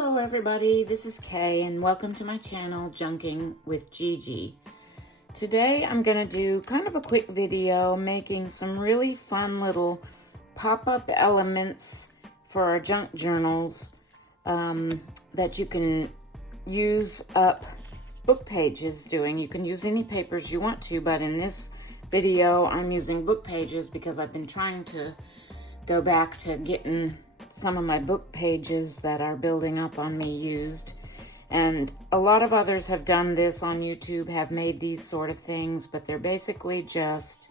Hello everybody, this is Kay and welcome to my channel, Junking with Gigi. Today I'm going to do kind of a quick video making some really fun little pop-up elements for our junk journals that you can use up book pages doing. You can use any papers you want to, but in this video I'm using book pages because I've been trying to go back to getting some of my book pages that are building up on me used. And a lot of others have done this on YouTube, have made these sort of things, but they're basically just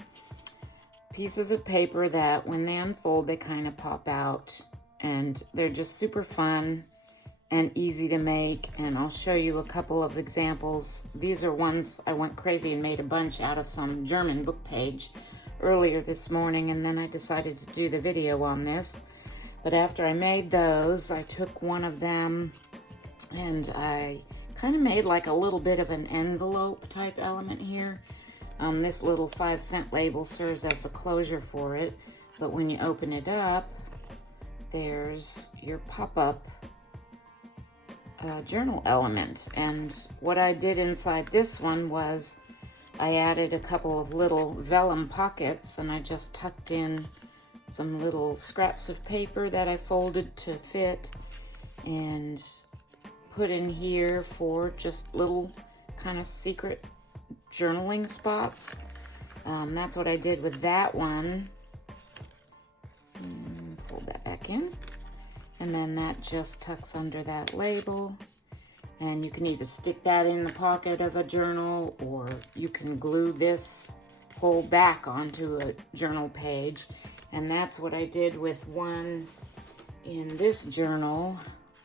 pieces of paper that when they unfold, they kind of pop out. And they're just super fun and easy to make. And I'll show you a couple of examples. These are ones I went crazy and made a bunch out of some German book page earlier this morning, and then I decided to do the video on this. But after I made those, I took one of them and I kind of made like a little bit of an envelope type element here. This little 5-cent label serves as a closure for it, but when you open it up, there's your pop-up journal element. And what I did inside this one was I added a couple of little vellum pockets, and I just tucked in some little scraps of paper that I folded to fit and put in here for just little kind of secret journaling spots. That's what I did with that one. Fold that back in, and then that just tucks under that label, and you can either stick that in the pocket of a journal or you can glue this whole back onto a journal page. And that's what I did with one in this journal.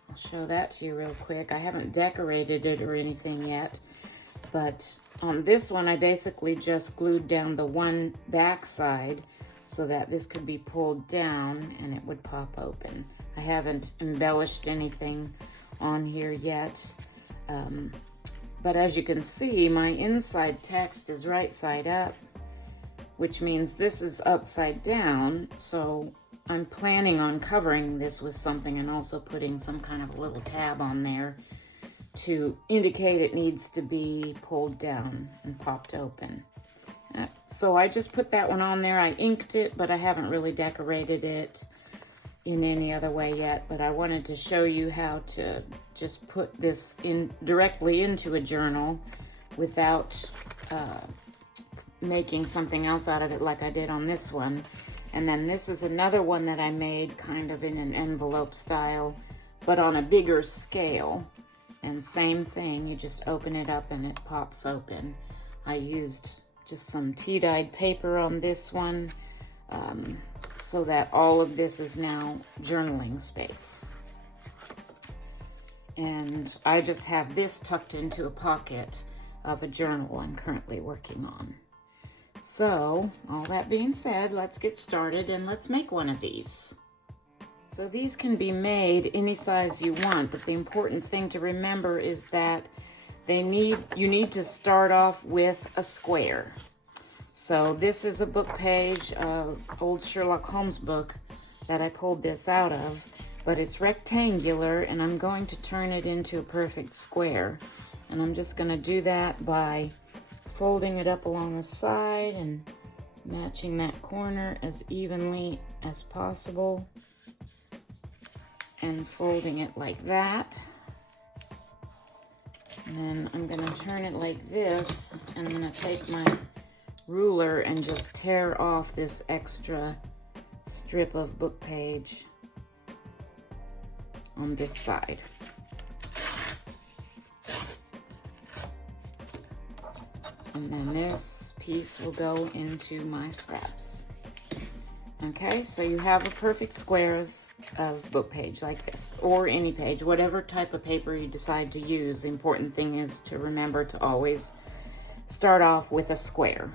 I'll show that to you real quick. I haven't decorated it or anything yet, but on this one I basically just glued down the one back side so that this could be pulled down and it would pop open. I haven't embellished anything on here yet, but as you can see, my inside text is right side up, which means this is upside down. So I'm planning on covering this with something and also putting some kind of a little tab on there to indicate it needs to be pulled down and popped open. So I just put that one on there. I inked it, but I haven't really decorated it in any other way yet. But I wanted to show you how to just put this in directly into a journal without making something else out of it like I did on this one. And then this is another one that I made kind of in an envelope style, but on a bigger scale. And same thing, you just open it up and it pops open. I used just some tea-dyed paper on this one so that all of this is now journaling space. And I just have this tucked into a pocket of a journal I'm currently working on. So, all that being said, let's get started and let's make one of these. So these can be made any size you want, but the important thing to remember is that you need to start off with a square. So this is a book page, old Sherlock Holmes book that I pulled this out of, but it's rectangular and I'm going to turn it into a perfect square. And I'm just going to do that by folding it up along the side and matching that corner as evenly as possible and folding it like that. And then I'm going to turn it like this, and I'm going to take my ruler and just tear off this extra strip of book page on this side. And then this piece will go into my scraps. Okay, so you have a perfect square of book page like this, or any page, whatever type of paper you decide to use. The important thing is to remember to always start off with a square.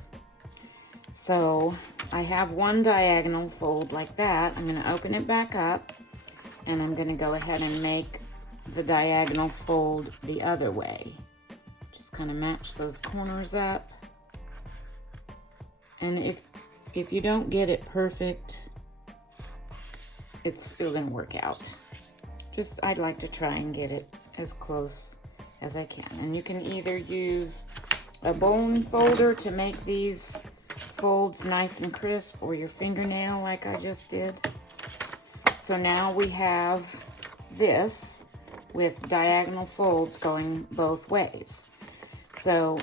So I have one diagonal fold like that. I'm going to open it back up, and I'm going to go ahead and make the diagonal fold the other way. Just kind of match those corners up. And if you don't get it perfect, it's still going to work out. I'd like to try and get it as close as I can. And you can either use a bone folder to make these folds nice and crisp, or your fingernail like I just did. So now we have this with diagonal folds going both ways. So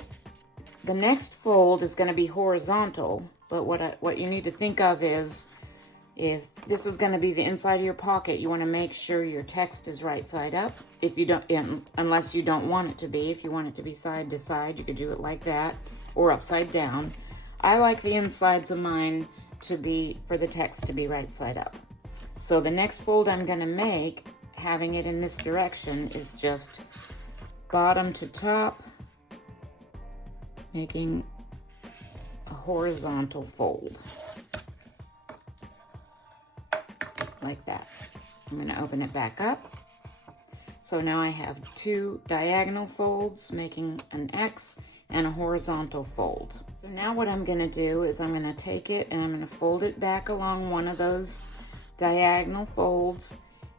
the next fold is going to be horizontal, but what you need to think of is, if this is going to be the inside of your pocket, you want to make sure your text is right side up. If you don't, unless you don't want it to be, if you want it to be side to side, you could do it like that, or upside down. I like the insides of mine to be, for the text to be right side up. So the next fold I'm going to make, having it in this direction, is just bottom to top, making a horizontal fold. Like that. I'm going to open it back up. So now I have two diagonal folds making an X and a horizontal fold. So now what I'm going to do is I'm going to take it and I'm going to fold it back along one of those diagonal folds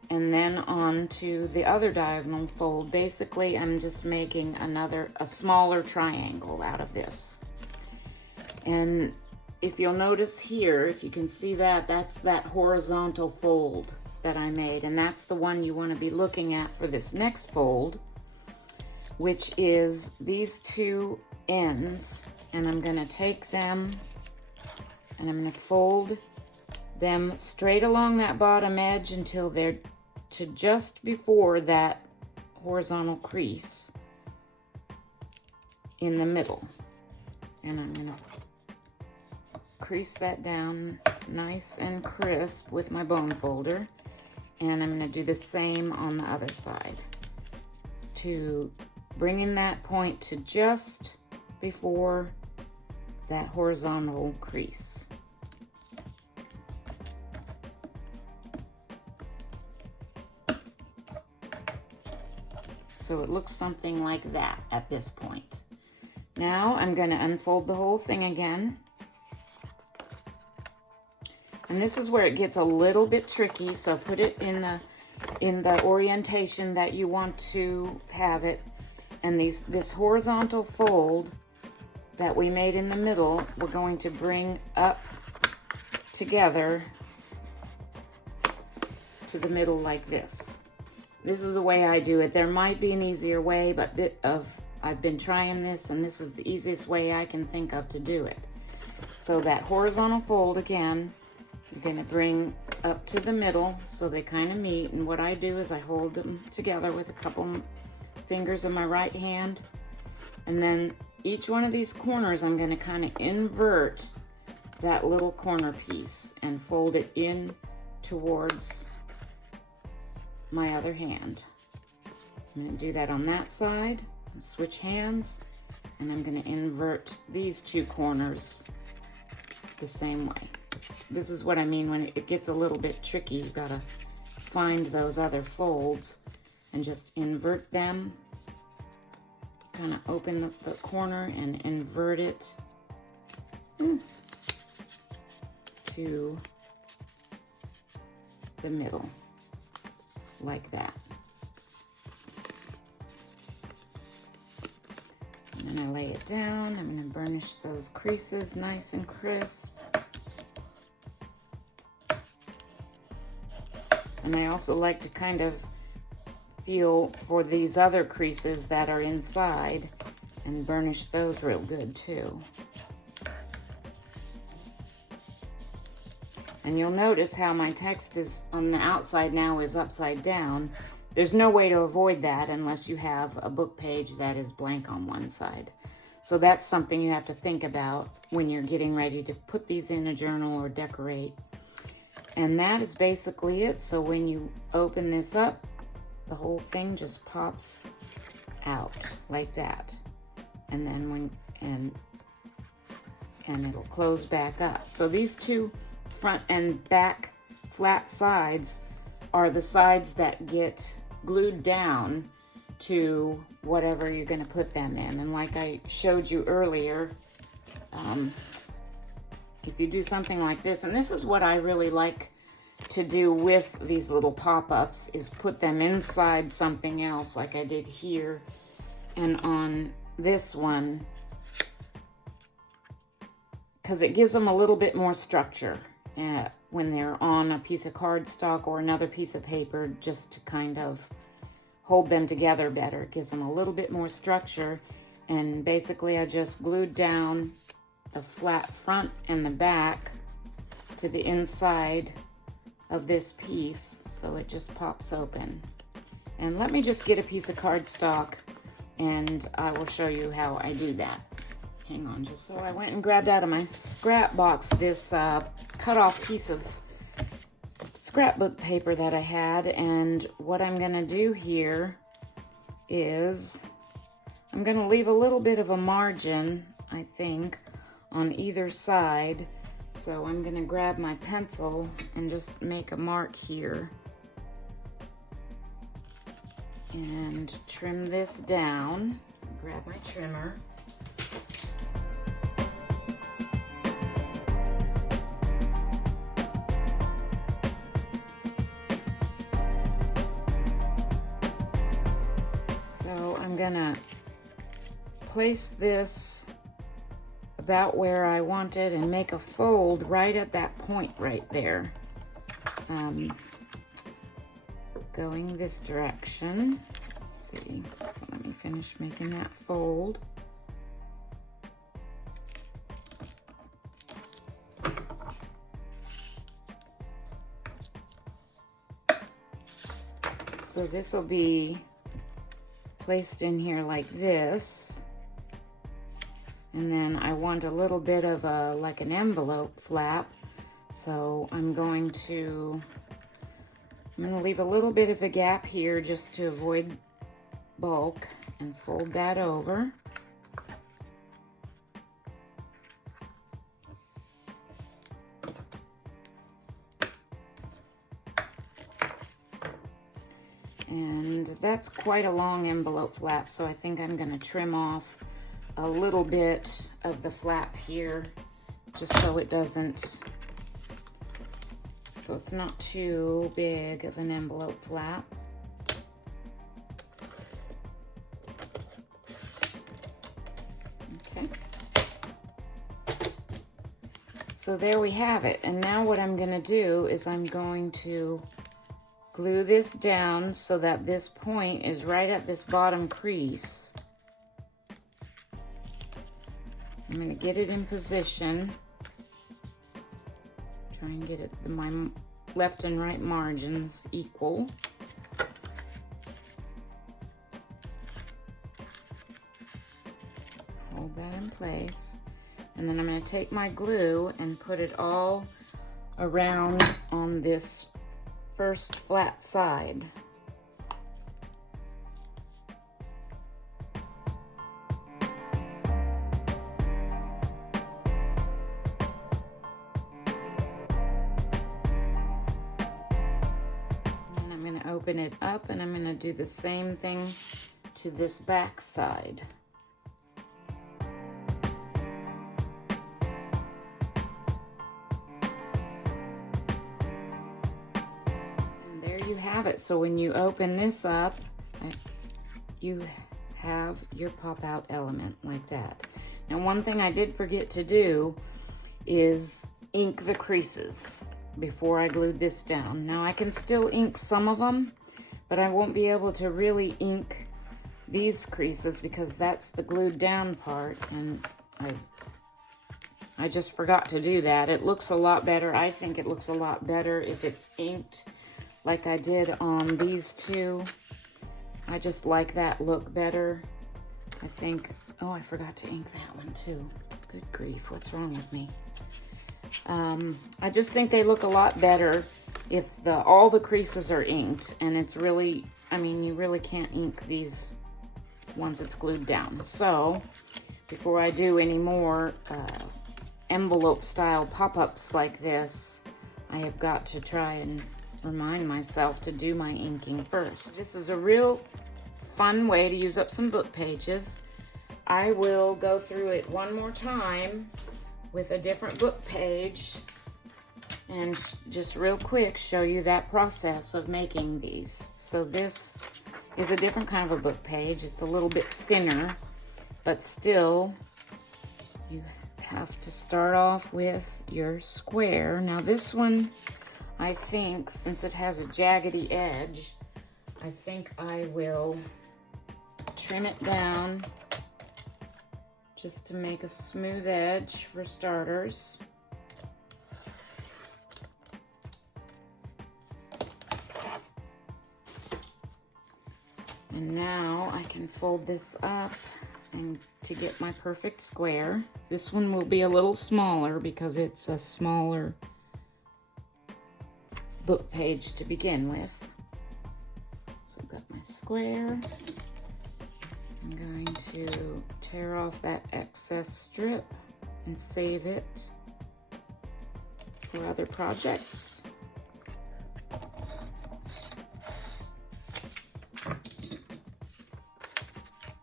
and then onto the other diagonal fold. Basically, I'm just making a smaller triangle out of this. And if you'll notice here, if you can see that, that's that horizontal fold that I made, and that's the one you want to be looking at for this next fold, which is these two ends. And I'm going to take them and I'm going to fold them straight along that bottom edge until they're to just before that horizontal crease in the middle. And I'm going to crease that down nice and crisp with my bone folder, and I'm going to do the same on the other side to bring in that point to just before that horizontal crease. So it looks something like that at this point. Now I'm going to unfold the whole thing again. And this is where it gets a little bit tricky, so put it in the orientation that you want to have it. And this horizontal fold that we made in the middle, we're going to bring up together to the middle like this. This is the way I do it. There might be an easier way, but I've been trying this, and this is the easiest way I can think of to do it. So that horizontal fold again, you're going to bring up to the middle so they kind of meet. And what I do is I hold them together with a couple fingers of my right hand. And then each one of these corners, I'm going to kind of invert that little corner piece and fold it in towards my other hand. I'm going to do that on that side. Switch hands, and I'm going to invert these two corners the same way. This is what I mean when it gets a little bit tricky. You've got to find those other folds and just invert them. Kind of open the corner and invert it to the middle, like that. And then I lay it down. I'm going to burnish those creases nice and crisp. And I also like to kind of feel for these other creases that are inside and burnish those real good too. And you'll notice how my text is on the outside now is upside down. There's no way to avoid that unless you have a book page that is blank on one side. So that's something you have to think about when you're getting ready to put these in a journal or decorate. And that is basically it. So when you open this up, the whole thing just pops out like that. And then and it'll close back up. So these two front and back flat sides are the sides that get glued down to whatever you're going to put them in. And like I showed you earlier, if you do something like this, and this is what I really like to do with these little pop-ups is put them inside something else like I did here and on this one, because it gives them a little bit more structure when they're on a piece of cardstock or another piece of paper, just to kind of hold them together better. It gives them a little bit more structure. And basically I just glued down the flat front and the back to the inside of this piece so it just pops open. And let me just get a piece of cardstock and I will show you how I do that. Hang on just a second. So I went and grabbed out of my scrap box this cut off piece of scrapbook paper that I had, and what I'm gonna do here is I'm gonna leave a little bit of a margin, I think, on either side. So I'm gonna grab my pencil and just make a mark here and trim this down. Grab my trimmer. So I'm gonna place this about where I want it and make a fold right at that point right there. Going this direction. Let's see. So let me finish making that fold. So this will be placed in here like this. And then I want a little bit of a, like an envelope flap. So I'm going to leave a little bit of a gap here just to avoid bulk and fold that over. And that's quite a long envelope flap, so I think I'm going to trim off a little bit of the flap here just so it doesn't, so it's not too big of an envelope flap. Okay. So there we have it. And now what I'm going to do is I'm going to glue this down so that this point is right at this bottom crease. I'm going to get it in position. Try and get it, my left and right margins equal. Hold that in place. And then I'm going to take my glue and put it all around on this first flat side. And I'm going to open it up and I'm going to do the same thing to this back side. You have it. So when you open this up, you have your pop-out element like that. Now, one thing I did forget to do is ink the creases before I glued this down. Now, I can still ink some of them, but I won't be able to really ink these creases because that's the glued down part, and I just forgot to do that. It looks a lot better. I think it looks a lot better if it's inked like I did on these two. I just like that look better. I think, oh, I forgot to ink that one too. Good grief, what's wrong with me? I just think they look a lot better if all the creases are inked, and it's really, I mean, you really can't ink these once it's glued down. So before I do any more envelope style pop-ups like this, I have got to try and remind myself to do my inking first. This is a real fun way to use up some book pages. I will go through it one more time with a different book page and just real quick show you that process of making these. So this is a different kind of a book page. It's a little bit thinner, but still you have to start off with your square. Now this one, I think, since it has a jaggedy edge, I think I will trim it down just to make a smooth edge for starters. And now I can fold this up and to get my perfect square. This one will be a little smaller because it's a smaller book page to begin with. So I've got my square. I'm going to tear off that excess strip and save it for other projects.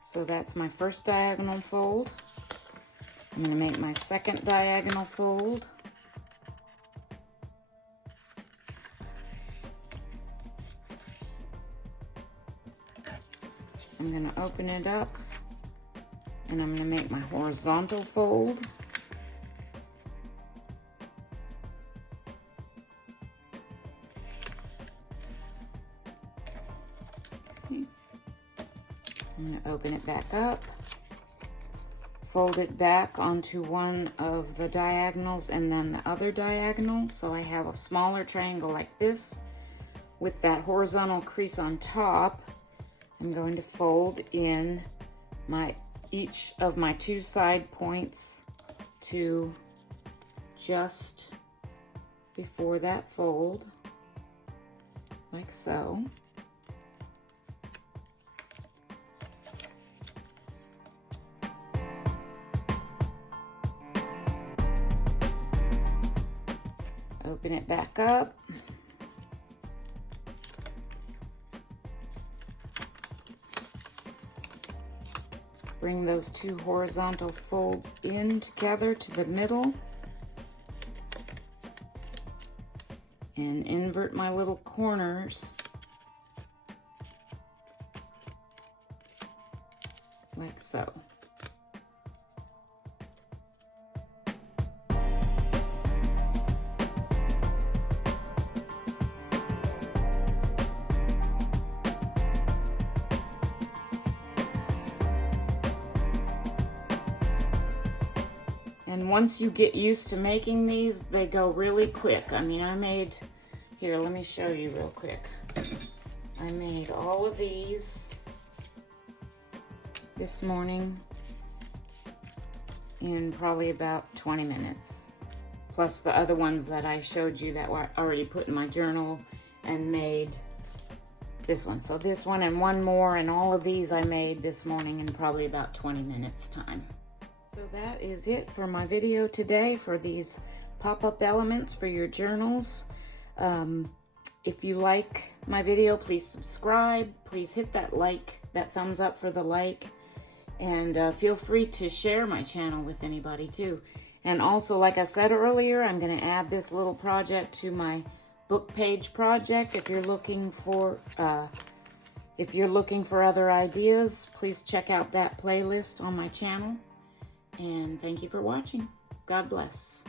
So that's my first diagonal fold. I'm going to make my second diagonal fold. I'm going to open it up and I'm going to make my horizontal fold. I'm going to open it back up, fold it back onto one of the diagonals and then the other diagonal. So I have a smaller triangle like this with that horizontal crease on top. I'm going to fold in each of my two side points to just before that fold, like so. Open it back up. Bring those two horizontal folds in together to the middle. And invert my little corners like so. And once you get used to making these, they go really quick. I mean, here, let me show you real quick. I made all of these this morning in probably about 20 minutes. Plus the other ones that I showed you that were already put in my journal and made this one. So this one and one more, and all of these I made this morning in probably about 20 minutes time. So that is it for my video today for these pop-up elements for your journals. If you like my video, please subscribe. Please hit that thumbs up for the like. And feel free to share my channel with anybody too. And also, like I said earlier, I'm going to add this little project to my book page project. If you're looking for other ideas, please check out that playlist on my channel. And thank you for watching. God bless.